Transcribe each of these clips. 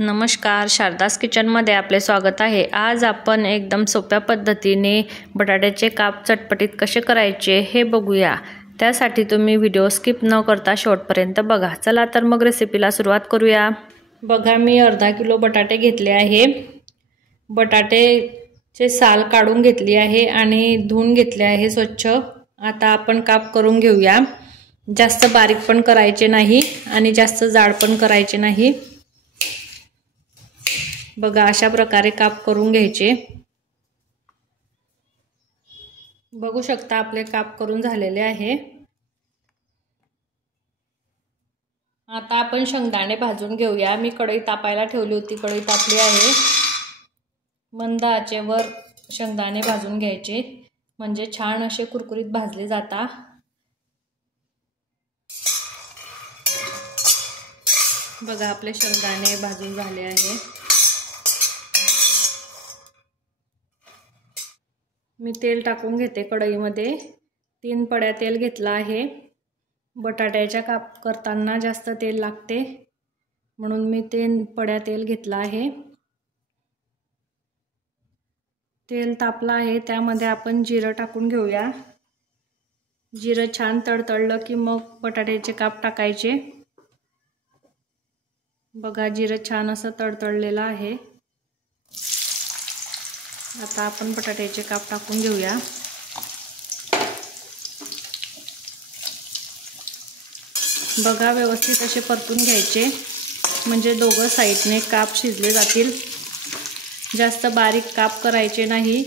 नमस्कार, शारदास किचनमध्ये आपले स्वागत आहे। आज आपण एकदम सोप्या पद्धतीने बटाट्याचे काप चटपटीत कसे करायचे हे बघूया। त्यासाठी तुम्ही व्हिडिओ स्किप न करता शेवटपर्यंत बघा। चला तर मग रेसिपीला सुरुवात करूया। बघा, मी अर्धा किलो बटाटे घेतले आहे। बटाट्याचे साल काढून घेतली आहे आणि धुवून घेतले आहे स्वच्छ। आता आपण काप करून घेऊया। जास्त बारीक पण करायचे नाही आणि जास्त जाड पण करायचे नाही। बघा, अशा प्रकारे काप करून घ्यायचे। बघू शकता आपले काप करून झालेले आहे। आता आपण शेंगदाणे भाजून घेऊया। मी कढई तापायला ठेवली होती, कढई तापली आहे। मंद आचेवर शेंगदाणे भाजून घ्यायचे, म्हणजे छान असे कुरकुरीत भाजले जातात। बघा, आपले शेंगदाणे भाजून झाले आहे। मी तेल टाकून घेते कढईमध्ये। 3 पड्या तेल घेतला आहे। बटाट्याच्या काप करताना जास्त तेल लागते, म्हणून मी 3 पड्या तेल घेतला आहे। तेल तापलं आहे, त्यामध्ये आपण जिरं टाकून घेऊया। जिरं छान तडतडलं की मग बटाट्याचे काप टाकायचे। बघा, जिरं छान असं तडतडलेलं आहे। आता आपण बटाट्याचे काप टाकून घेऊया। बघा, व्यवस्थित असे परतून घ्यायचे, म्हणजे दोघं साइडने काप शिजले जातील। जास्त बारीक काप करायचे नाही।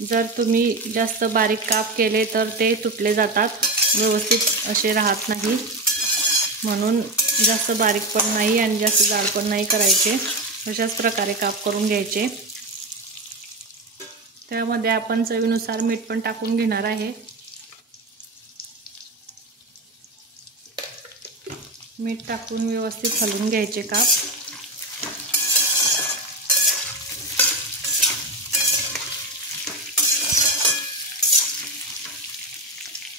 जर तुम्ही जास्त बारीक काप केले तर ते तुटले जातात, व्यवस्थित असे राहत नाही। म्हणून जास्त बारीक पण नाही आणि जास्त जाड पण नाही करायचे। अशाच प्रकारे काप करून घ्यायचे। त्यामध्ये आपण चवीनुसार मीठ पण टाकून घेणार आहे। मीठ टाकून व्यवस्थित हलवून घ्यायचे काप।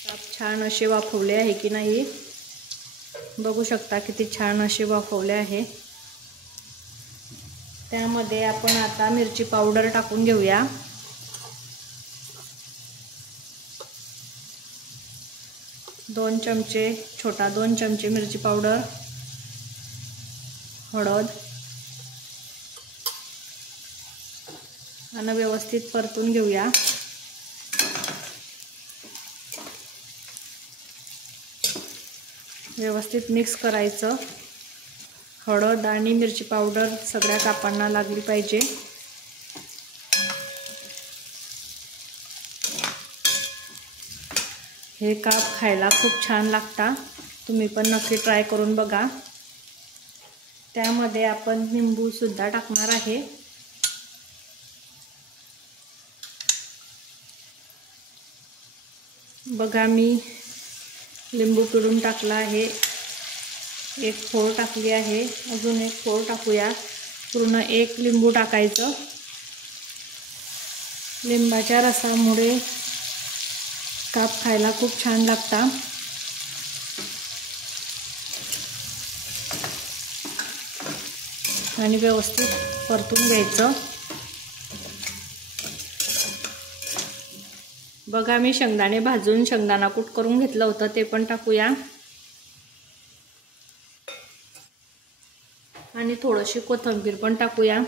काप छान असे वाफवले आहे की नाही, बघू शकता किती छान असे वाफवले आहे। त्यामध्ये आपण आता मिरची पावडर टाकून घेऊया। दोन चमचे मिरची पावडर, हळद आणि व्यवस्थित परतून घेऊया। व्यवस्थित मिक्स करायचं। हळद आणि मिरची पावडर सगळ्या कापांना लागली पाहिजे। हे काप खायला खूप छान लागतात, तुम्ही पण नक्की ट्राय करून बघा। त्यामध्ये आपण लिंबू सुद्धा टाकणार आहे। बघा, मी लिंबू पिळून टाकला आहे। 1 फोड टाकली आहे, अजून 1 फोड टाकूया। पूर्ण 1 लिंबू टाकायचं। लिंबाच्या रसामुळे काप खायला खूप छान लागतात। आणि व्यवस्थित परतून घ्यायचं। बघा, मी शेंगदाणे भाजून शेंगदाणा कूट करून घेतलं होतं, ते पण टाकूया। आणि थोडीशी कोथिंबीर पण टाकूया।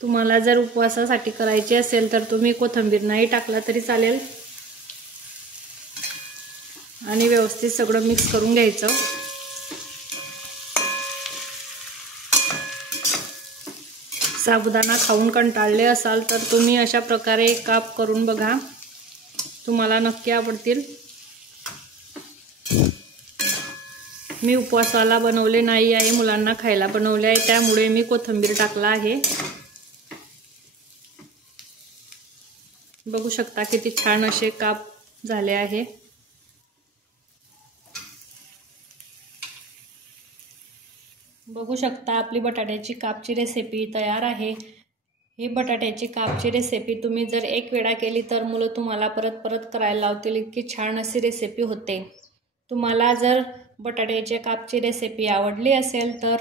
तुम्हाला जर उपवासासाठी करायचे असेल तर तुम्ही कोथिंबीर नाही टाकला तरी चालेल। आणि व्यवस्थित सगळं मिक्स करून घ्यायचं। साबुदाणा खाऊन कंटाळले असाल तर तुम्ही अशा प्रकारे काप करून बघा, तुम्हाला नक्की आवडतील। मी उपवासाला बनवले नाही आहे, मुलांना खायला बनवले आहे, त्यामुळे मी कोथिंबीर टाकला आहे। बघू शकता किती छान असे काप झाले आहे। बघू शकता आपली बटाट्याची कापची रेसिपी तयार आहे। ही बटाट्याची कापची रेसिपी तुम्ही जर 1 वेळा केली तर मुलं तुम्हाला परत परत करायला लावतील, इतकी छान अशी रेसिपी होते। तुम्हाला जर बटाट्याच्या कापची रेसिपी आवडली असेल तर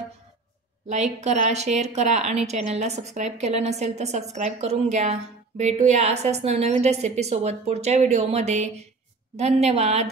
लाईक करा, शेअर करा आणि चॅनलला सबस्क्राईब केलं नसेल तर सबस्क्राईब करून घ्या. भेटूया अशाच नवनवीन रेसिपीसोबत पुढच्या व्हिडिओमध्ये. धन्यवाद.